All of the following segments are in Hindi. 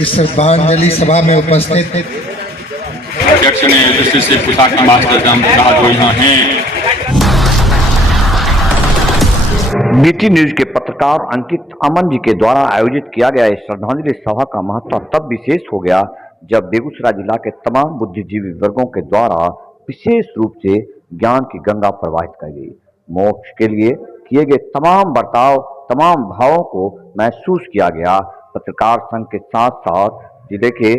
इस श्रद्धांजलि सभा में उपस्थित अध्यक्ष ने दृष्टि से पूछा कि मास्टर साहब जो यहाँ हैं। बीटी न्यूज के पत्रकार अंकित अमन जी के द्वारा आयोजित किया गया इस श्रद्धांजलि सभा का महत्व तब विशेष हो गया जब बेगूसराय जिला के तमाम बुद्धिजीवी वर्गों के द्वारा विशेष रूप से ज्ञान की गंगा प्रवाहित की गई। मोक्ष के लिए किए गए तमाम बर्ताव, तमाम भावों को महसूस किया गया। पत्रकार संघ के साथ साथ जिले के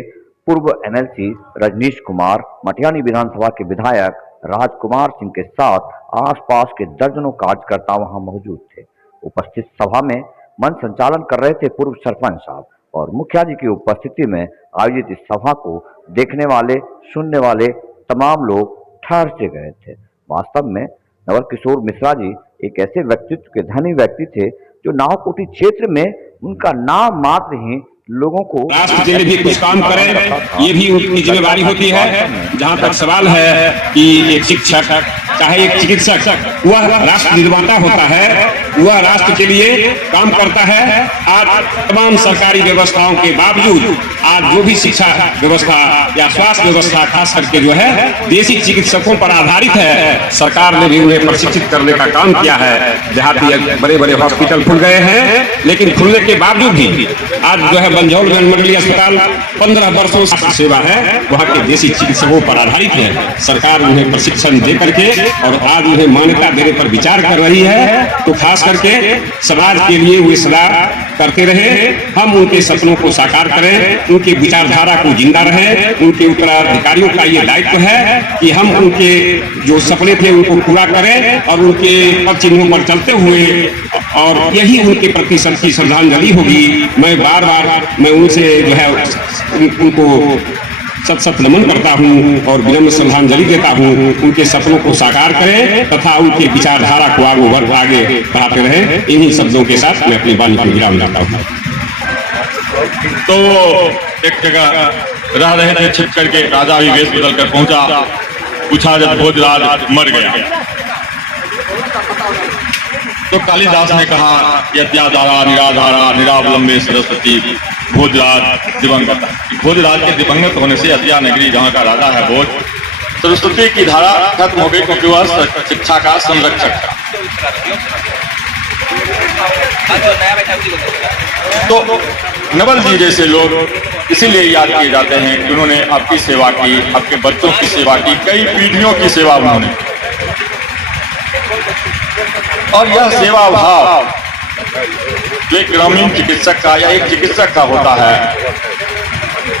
पूर्व एमएलसी रजनीश कुमार, मटियानी विधानसभा के विधायक राजकुमार सिंह के साथ आसपास के दर्जनों कार्यकर्ता वहां मौजूद थे। उपस्थित सभा में मंच संचालन कर रहे थे पूर्व सरपंच साहब और मुखिया जी की उपस्थिति में आयोजित इस सभा को देखने वाले, सुनने वाले तमाम लोग ठहर से गए थे। वास्तव में नवल किशोर मिश्रा जी एक ऐसे व्यक्तित्व के धनी व्यक्ति थे जो नावकोटी क्षेत्र में उनका नाम मात्र ही लोगों को राष्ट्र के लिए भी कुछ काम करें, ये भी उनकी जिम्मेदारी होती है। जहाँ तक सवाल है कि एक शिक्षक चाहे एक चिकित्सक वह राष्ट्र निर्माता होता है, वह राष्ट्र के लिए काम करता है। आज तमाम सरकारी व्यवस्थाओं के बावजूद आज जो भी शिक्षा व्यवस्था या स्वास्थ्य व्यवस्था खास करके जो है देसी चिकित्सकों पर आधारित है, सरकार ने भी उन्हें प्रशिक्षित करने का काम किया है। देहाती बड़े बड़े हॉस्पिटल खुल गए हैं, लेकिन खुलने के बावजूद भी आज जो है बंजौल जनमंडलीय अस्पताल 15 वर्षों से सेवा है वहाँ के देसी चिकित्सकों पर आधारित है। सरकार उन्हें प्रशिक्षण दे करके और आज उन्हें मान्यता देने पर विचार कर रही है। तो खास करके समाज के लिए वे सदा करते रहे, हम उनके सपनों को साकार करें, उनकी विचारधारा को जिंदा रहे। उनके उत्तराधिकारियों का ये दायित्व है कि हम उनके जो सपने थे उनको पूरा करें और उनके पद चिन्हों पर चलते हुए, और यही उनके प्रति सबकी श्रद्धांजलि होगी। मैं बार मैं उनसे जो है उनको सत नमन करता हूं और विनम्र श्रद्धांजलि देता हूं। उनके सपनों को साकार करें तथा उनके विचारधारा को आगे बढ़ाते रहें। इन्हीं शब्दों के साथ मैं अपनी वाणी को विराम देता हूं। तो एक जगह रह रहे थे, छिप करके राजा भी वेश बदल कर पहुंचा। पूछा जब भोजराज मर गया तो कालिदास ने कहा यत्याधारा निराधारा निरावलंबे सरस्वती भोजराज दिवंगत। भोजराज के दिवंगत होने से अद्या नगरी जहाँ का राजा है भोज, सरस्वती की धारा खत्म हो गई क्योंकि वह शिक्षा का संरक्षक था। तो नवल जी जैसे लोग इसीलिए याद किए जाते हैं कि उन्होंने आपकी सेवा की, आपके बच्चों की सेवा की, कई पीढ़ियों की सेवा उन्होंने। और यह सेवा भाव जो एक ग्रामीण चिकित्सक का या एक चिकित्सक का होता है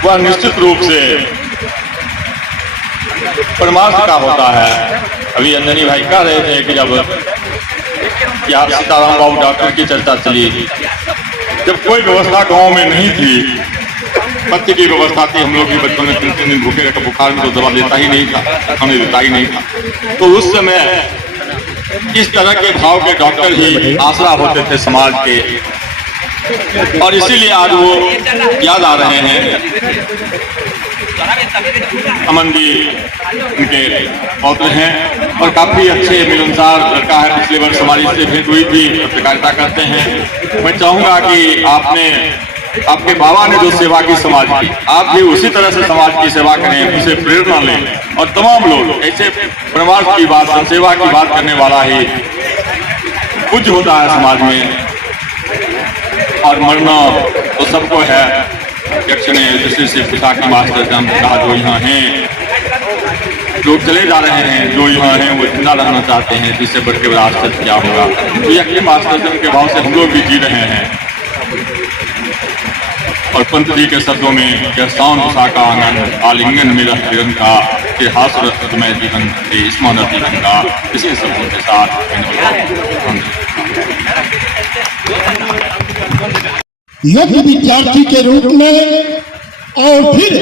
वह निश्चित रूप से परमार्थ का होता है। अभी अंजनी भाई कह रहे थे कि जब सीताराम बाबू डॉक्टर की चर्चा चली, जब कोई व्यवस्था गांव में नहीं थी, पत्ती की व्यवस्था थी, हम लोग भी बच्चों ने 3 दिन भूखे रहकर बुखार में तो दवा देता ही नहीं था, हमें देता ही नहीं था। तो उस समय इस तरह के भाव के डॉक्टर ही आसरा होते थे समाज के, और इसीलिए आज वो याद आ रहे हैं। अमन जी उनके पौत्र हैं और काफी अच्छे मिलनसार लड़का है। पिछले वर्ष हमारी इससे भेंट हुई थी, पत्रकारिता करते हैं। मैं चाहूंगा कि आपके बाबा ने जो सेवा की समाज की, आप भी उसी तरह से समाज की सेवा करें, उसे प्रेरणा लें। और तमाम लोग ऐसे परमार्थ की बात, सेवा की बात करने वाला ही पूज्य होता है समाज में। और मरना तो सबको है। अध्यक्ष ने दृष्टि से पूछा कि मास्टर साहब जो यहाँ हैं, लोग चले जा रहे हैं, जो यहाँ हैं वो जिंदा रहना चाहते हैं, जिससे बढ़ के बड़ा आश्चर्य क्या होगा। तो यह मास्टर के भाव से हम लोग भी जी रहे हैं। और पंत जी के शब्दों में यह शांत सा का आनंद आलिंगन मेरा तिरंगा के हाथ में जीवन के स्मरण तिरंगा, इसी शब्दों के साथ यज्ञ विद्यार्थी के रूप में और फिर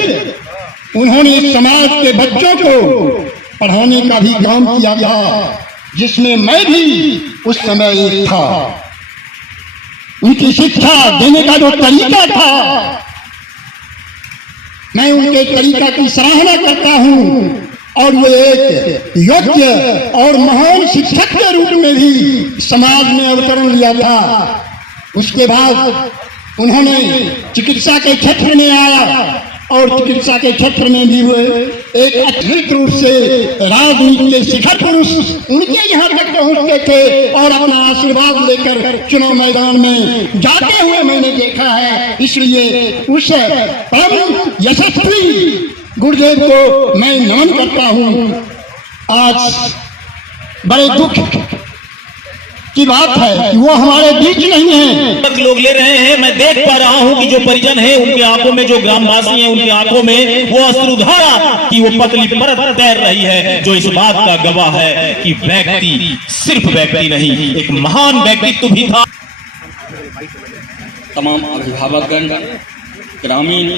उन्होंने समाज के बच्चों को पढ़ाने का भी काम किया था, जिसमें मैं भी उस समय एक था। उनकी शिक्षा देने का जो तरीका था, मैं उनके तरीका की सराहना करता हूं। और वो एक योग्य और महान शिक्षक के रूप में भी समाज में अवतरण लिया था। उसके बाद उन्होंने चिकित्सा के क्षेत्र में आया और चिकित्सा के क्षेत्र में भी हुए एक अद्भुत रूप से राजनीति के शिखर पुरुष उनके यहाँ तक पहुँचते थे और अपना आशीर्वाद लेकर चुनाव मैदान में जाते हुए मैंने देखा है। इसलिए उस परम यशस्वी गुरुदेव को मैं नमन करता हूँ। आज बड़े दुख की बात है कि वो हमारे बीच नहीं है। लोग ले रहे हैं, मैं देख पा रहा हूं कि जो परिजन है उनकी आंखों में, जो ग्रामवासी हैं उनकी आंखों में वो अश्रुधारा की वो पतली परत तैर रही है, जो इस बात का गवाह है कि व्यक्ति सिर्फ व्यक्ति नहीं, एक महान व्यक्तित्व भी था। तमाम अभिभावकगण, ग्रामीण,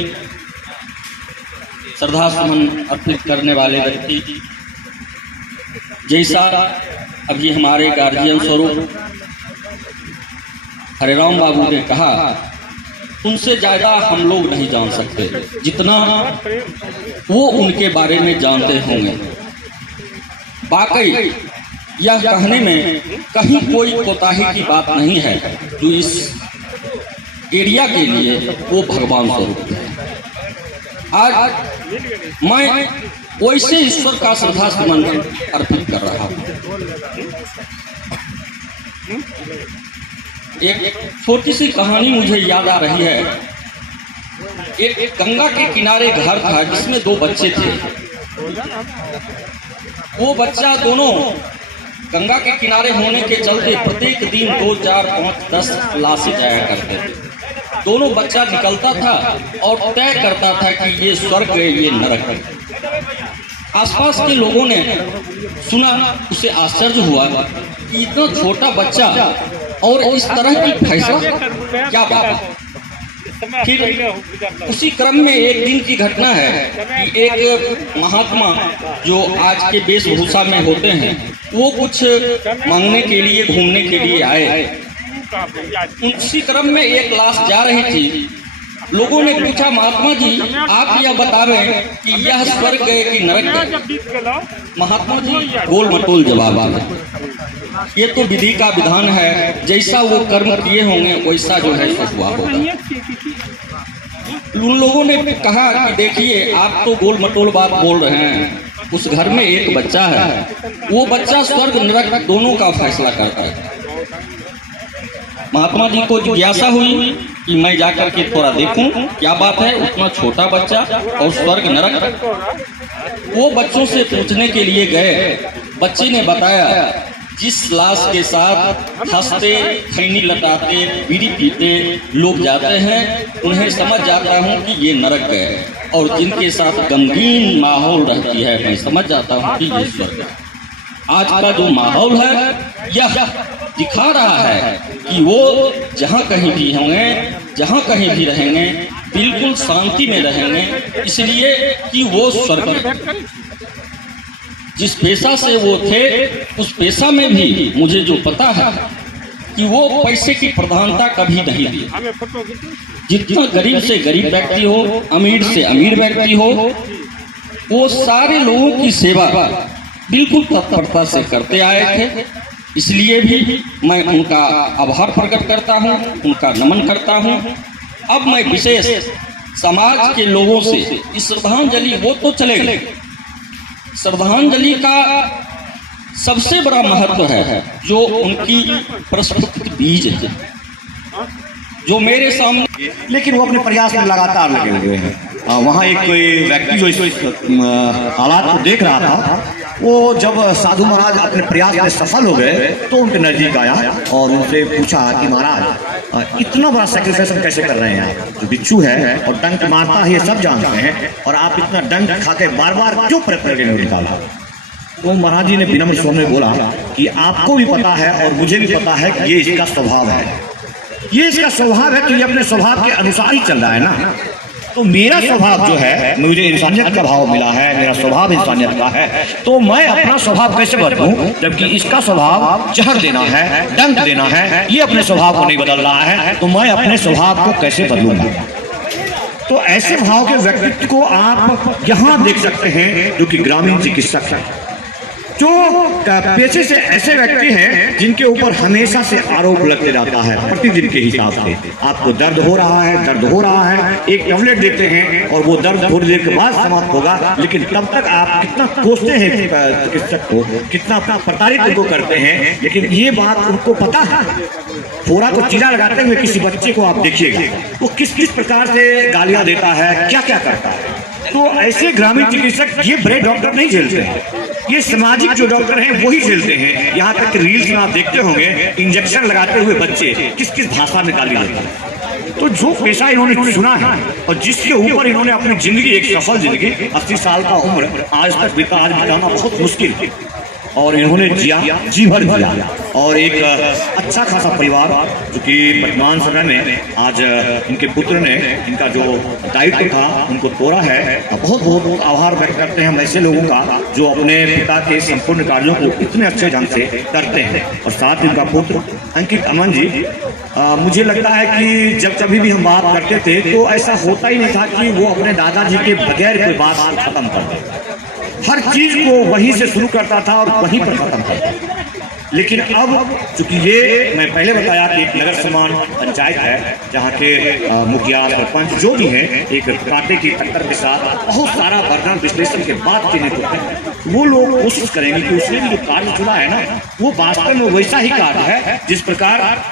श्रद्धा सुमन अर्पित करने वाले व्यक्ति, जैसा अभी हमारे गार्जियन स्वरूप हरिराम बाबू ने कहा, उनसे ज़्यादा हम लोग नहीं जान सकते जितना वो उनके बारे में जानते होंगे। वाकई यह कहने में कहीं कोई कोताही की बात नहीं है, जो इस एरिया के लिए वो भगवान स्वरूप है। आज मैं वैसे ईश्वर का श्रद्धा सुमन अर्पित कर रहा हूँ। एक छोटी सी कहानी मुझे याद आ रही है। एक गंगा के किनारे घर था जिसमें 2 बच्चे थे। वो बच्चा दोनों गंगा के किनारे होने के चलते प्रत्येक दिन 2, 4, 5, 10 क्लासे जाया करते थे। दोनों बच्चा निकलता था और तय करता था कि ये स्वर्ग है, ये नरक है। आसपास के लोगों ने सुना, उसे आश्चर्य हुआ कि इतना छोटा बच्चा और इस तरह की फैसला क्या बात। फिर उसी क्रम में एक दिन की घटना है कि एक महात्मा जो आज के वेशभूषा में होते हैं, वो कुछ मांगने के लिए, घूमने के लिए आए। उसी क्रम में एक लाश जा रही थी। लोगों ने पूछा, महात्मा जी आप यह बतावें कि यह स्वर्ग है कि नरक है? महात्मा जी गोल मटोल जवाब दिया, ये तो विधि का विधान है, जैसा वो कर्म किए होंगे वैसा जो है सो हुआ होगा। उन लोगों ने कहा कि देखिए आप तो गोल मटोल बात बोल रहे हैं, उस घर में एक बच्चा है, वो बच्चा स्वर्ग नरक दोनों का फैसला करता है। महात्मा जी को जिज्ञासा हुई कि मैं जाकर के थोड़ा देखूं क्या बात है, उतना छोटा बच्चा और स्वर्ग नरक। वो बच्चों से पूछने के लिए गए। बच्चे ने बताया, जिस लाश के साथ हंसते, खैनी लटाते, बीड़ी पीते लोग जाते हैं, उन्हें समझ जाता हूँ कि ये नरक है, और जिनके साथ गमगीन माहौल रहती है, मैं समझ जाता हूँ कि ये स्वर्ग है। आज का जो माहौल है यह दिखा रहा है कि वो जहाँ कहीं भी होंगे, जहाँ कहीं भी रहेंगे, बिल्कुल शांति में रहेंगे, इसलिए कि वो स्वर्ग। जिस पेशा से वो थे, उस पेशा में भी मुझे जो पता है कि वो पैसे की प्रधानता कभी नहीं दी। जितना गरीब से गरीब व्यक्ति हो, अमीर से अमीर व्यक्ति हो, वो सारे लोगों की सेवा बिल्कुल तत्परता से करते आए थे। इसलिए भी मैं उनका आभार प्रकट करता हूं, उनका नमन करता हूं। अब मैं विशेष समाज के लोगों से इस श्रद्धांजलि, वो तो चले गए, श्रद्धांजलि का सबसे बड़ा महत्व है जो उनकी प्रस्फुटित बीज है, जो मेरे सामने। लेकिन वो अपने प्रयास में लगातार लगे हुए हैं। वहाँ एक कोई व्यक्ति जो इस हालात को देख रहा था, वो जब साधु महाराज अपने प्रयास में सफल हो गए तो उनके नजदीक आया और उनसे पूछा कि महाराज इतना बड़ा सैक्रिफिकेशन कैसे कर रहे हैं आप? जो बिच्छू है और डंक मारता है ये सब जानते हैं, और आप इतना डंक खा के बार बार क्यों प्रयत्न करके नहीं निकाला? वो महाराज जी ने विनम्र स्वर में बोला कि आपको भी पता है और मुझे भी पता है कि ये इसका स्वभाव है, ये इसका स्वभाव है कि ये अपने स्वभाव के अनुसार ही चल रहा है ना। तो मेरा स्वभाव जो है, मुझे इंसानियत का भाव मिला है, मेरा स्वभाव इंसानियत का है, तो मैं अपना स्वभाव कैसे बदलूं जबकि इसका स्वभाव जहर देना है, डंक देना है, ये अपने स्वभाव को नहीं बदल रहा है, तो मैं अपने स्वभाव को कैसे बदलूंगा? तो ऐसे भाव के व्यक्तित्व को आप यहाँ देख सकते हैं, जो कि ग्रामीण चिकित्सक है। जो पेशे से ऐसे व्यक्ति हैं जिनके ऊपर हमेशा से आरोप लगते रहता है प्रतिदिन के हिसाब से। आपको दर्द हो रहा है, दर्द हो रहा है, एक टैबलेट देते हैं और वो दर्द थोड़ी देर के बाद समाप्त होगा, लेकिन तब तक आप कितना कोसते हैं चिकित्सक को, कितना प्रताड़ित उनको करते हैं, लेकिन ये बात उनको पता है। फोड़ा को चीरा लगाते हुए किसी बच्चे को आप देखिएगा, वो किस किस प्रकार से गालियां देता है, क्या क्या करता है। तो ऐसे ग्रामीण चिकित्सक ये बड़े डॉक्टर नहीं झेलते हैं, ये सामाजिक जो डॉक्टर हैं वही झेलते हैं। यहाँ तक रील्स में आप देखते होंगे, इंजेक्शन लगाते हुए बच्चे किस किस भाषा में गाली देते हैं। तो जो पेशा इन्होंने चुना है और जिसके ऊपर इन्होंने अपनी जिंदगी, एक सफल जिंदगी, 80 साल का उम्र आज तक बिताना बहुत मुश्किल है, और इन्होंने जी भर जिया। और एक अच्छा खासा परिवार जो कि वर्तमान समय में आज इनके पुत्र ने इनका जो दायित्व था उनको तोड़ा है। बहुत बहुत आभार व्यक्त करते हैं हम ऐसे लोगों का जो अपने पिता के संपूर्ण कार्यों को इतने अच्छे ढंग से करते हैं। और साथ इनका पुत्र अंकित अमन जी, मुझे लगता है कि जब कभी भी हम बात करते थे तो ऐसा होता ही नहीं था कि वो अपने दादाजी के बगैर कोई बात खत्म कर दे। हर चीज को वहीं से शुरू करता था और वहीं पर खत्म करता था। लेकिन अब चूंकि ये मैं पहले बताया कि एक नगर समान पंचायत है जहाँ के मुखिया सरपंच जो भी हैं एक कांटे की टक्कर के साथ बहुत सारा वर्णन विश्लेषण के बाद चिन्हित होते हैं, वो लोग कोशिश करेंगे कि उसने भी जो कार्य चुना है ना वो वास्तव में वैसा ही कार्य है जिस प्रकार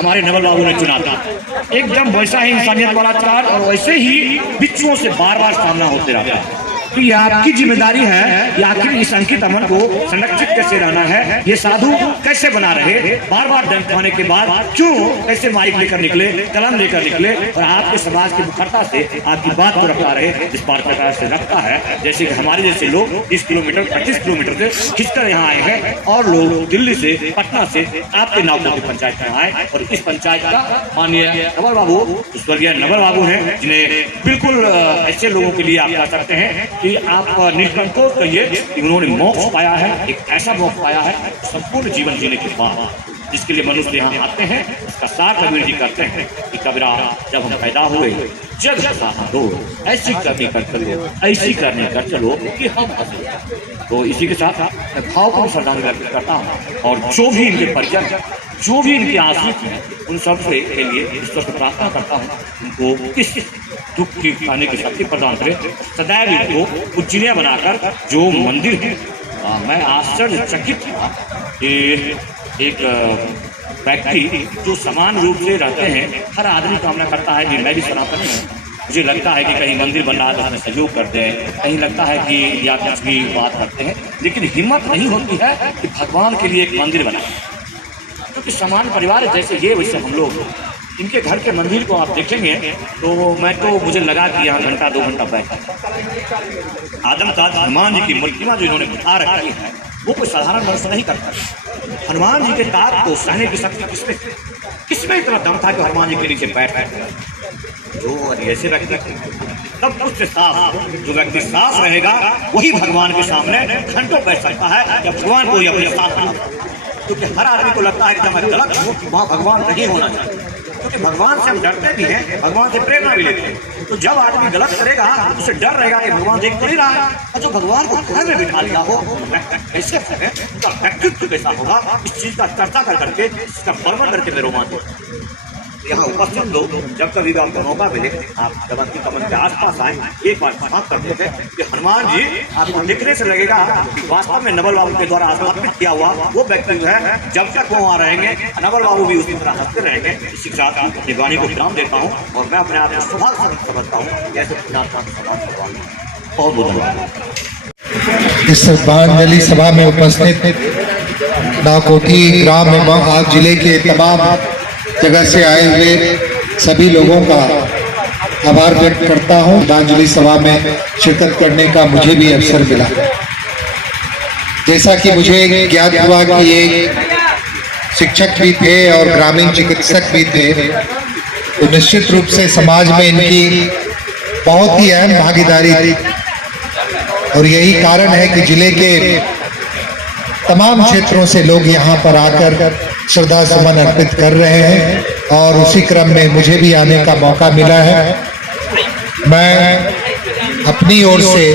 हमारे नवल बाबू ने चुना था। एकदम वैसा ही इंसानियत वाला कार्य और वैसे ही बिच्छुओं से बार बार सामना होते रहता है। तो ये आपकी जिम्मेदारी है कि आखिर इस अंकित अमन को संरक्षित कैसे रहना है, ये साधु कैसे बना रहे, बार बार दंड खाने के बाद क्यों कैसे माइक लेकर निकले, कलम लेकर निकले और आपके समाज की मुखरता से आपकी बात को रखा रहे, इस प्रकार से रखता है जैसे कि हमारे जैसे लोग 30 किलोमीटर 35 किलोमीटर से खिंचकर यहाँ आए हैं और लोग दिल्ली से पटना से आपके नावकों की पंचायत में आए और इस पंचायत का माननीय नवल बाबू, स्वर्गीय नवल बाबू हैं जिन्हें बिल्कुल ऐसे लोगों के लिए आप कह सकते हैं कि आप निष्कंटोष कहिए कि उन्होंने मोक्ष पाया है, एक ऐसा मोक्ष पाया है संपूर्ण जीवन जीने के बाद, जिसके लिए मनुष्य यहाँ आते हैं। इसका सार कबीर जी करते हैं कि कबीरा जब हम पैदा हुए जग दो ऐसी करनी कर चलो, ऐसी करने कर चलो कि हम हंसे। तो इसी के साथ मैं भाव को श्रद्धांजलि अर्पित करता हूँ और जो भी इनके परिजन, जो भी इनके आश्रित हैं, उन सब से के लिए ईश्वर से प्रार्थना करता हूँ उनको किस दुख की खाने की शक्ति प्रदान करे, सदैव इनको उज्जैन बनाकर जो मंदिर है। मैं आश्चर्यचकित था कि एक व्यक्ति जो समान रूप से रहते हैं, हर आदमी कामना करता है कि मैं भी सनातन हूँ, मुझे लगता है कि कहीं मंदिर बन रहा है तो हमें सहयोग करते हैं, कहीं लगता है कि या कुछ की बात करते हैं, लेकिन हिम्मत नहीं होती है कि भगवान के लिए एक मंदिर बनाए। क्योंकि समान परिवार जैसे ये वैसे हम लोग, इनके घर के मंदिर को आप देखेंगे तो मुझे लगा कि यहाँ घंटा 2 घंटा बैठा। आदम ताज हनुमान जी की प्रतिमा जो इन्होंने बिठा रखी है वो कोई साधारण मनुष्य नहीं करता। हनुमान जी के ताप को सहने की शक्ति किसमें इतना दम था कि हनुमान जी के नीचे बैठ गए। जो ऐसे व्यक्ति तब कुछ साफ, जो व्यक्ति साफ रहेगा वही भगवान के सामने घंटों बैठ सकता है या भगवान को ही अपने साथ। क्योंकि हर आदमी को लगता है कि जब मैं गलत हूँ वहाँ भगवान नहीं होना चाहिए, क्योंकि भगवान से हम डरते भी हैं, भगवान से प्रेरणा भी लेते हैं। तो जब आदमी गलत करेगा तो उसे डर रहेगा कि भगवान देख तो नहीं रहा है, और जो भगवान को घर में बिठा लिया हो कैसे है, उसका व्यक्तित्व कैसा होगा, इस चीज का चर्चा कर करके, इसका वर्णन करके मैं रोमांचित। यहाँ उपस्थित लोग जब कभी भी आपको मौका मिले, आप जब अंकित अमन के आसपास आए, एक बार साफ करते थे कि हनुमान जी आपको देखने से लगेगा कि वास्तव में नवल बाबू के द्वारा स्थापित किया हुआ वो व्यक्ति है। जब तक वो वहाँ रहेंगे नवल बाबू भी उसी तरह हंसते रहेंगे। इसी के साथ अपनी वाणी को विराम देता हूँ और मैं अपने आप को सौभाग्य समझता हूँ जैसे बहुत बहुत धन्यवाद। इस श्रद्धांजलि सभा में उपस्थित नाकोठी ग्राम एवं आज जिले के तमाम जगह से आए हुए सभी लोगों का आभार व्यक्त करता हूं। श्रद्धांजलि सभा में शिरकत करने का मुझे भी अवसर मिला। जैसा कि मुझे ज्ञात हुआ कि ये शिक्षक भी थे और ग्रामीण चिकित्सक भी थे, तो निश्चित रूप से समाज में इनकी बहुत ही अहम भागीदारी थी और यही कारण है कि जिले के तमाम क्षेत्रों से लोग यहाँ पर आकर श्रद्धा सुमन अर्पित कर रहे हैं और उसी क्रम में मुझे भी आने का मौका मिला है। मैं अपनी ओर से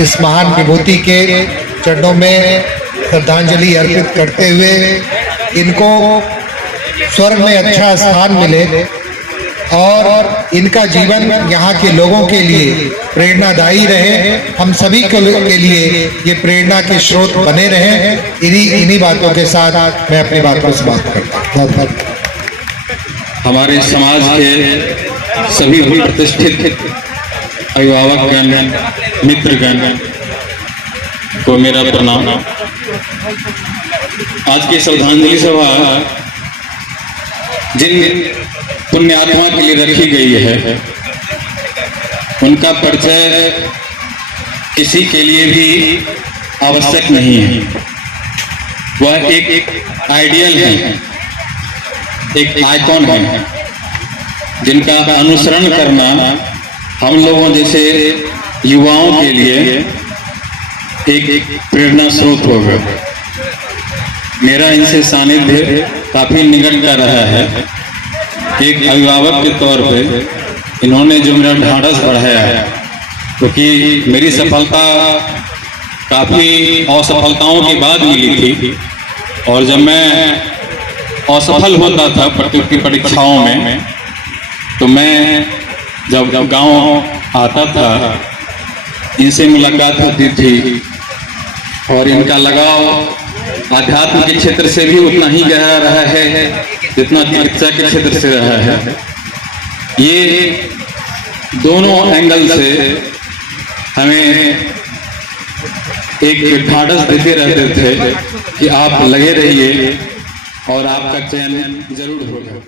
इस महान विभूति के चरणों में श्रद्धांजलि अर्पित करते हुए इनको स्वर्ग में अच्छा स्थान मिले और इनका जीवन यहाँ के लोगों के लिए प्रेरणादायी रहे, हम सभी के लिए ये प्रेरणा के स्रोत बने रहे। इन्हीं बातों के साथ मैं अपनी बात को समाप्त करता हूँ। बहुत बहुत हमारे समाज के सभी प्रतिष्ठित अभिभावकगण, मित्रगण को मेरा प्रणाम। आज की श्रद्धांजलि सभा जिन पुण्यात्मा के लिए रखी गई है, उनका परिचय किसी के लिए भी आवश्यक नहीं है। वह एक आइडियल है, एक आइकॉन है, जिनका अनुसरण करना हम लोगों जैसे युवाओं के लिए एक प्रेरणा स्रोत होगा। मेरा इनसे सानिध्य काफी निकट का रहा है। एक अभिभावक के तौर पे इन्होंने जो मेरा ढाढ़स बढ़ाया है, क्योंकि मेरी सफलता काफी असफलताओं के बाद मिली थी, और जब मैं असफल होता था प्रतियोगी परीक्षाओं में, तो मैं जब गांव आता था, इनसे मुलाकात होती थी और इनका लगाव आध्यात्म के क्षेत्र से भी उतना ही गहरा रहा है जितना चिकित्सा के क्षेत्र से रहा है। ये दोनों एंगल से हमें एक ढाढ़स देते रहते थे कि आप लगे रहिए और आपका चयन जरूर होगा।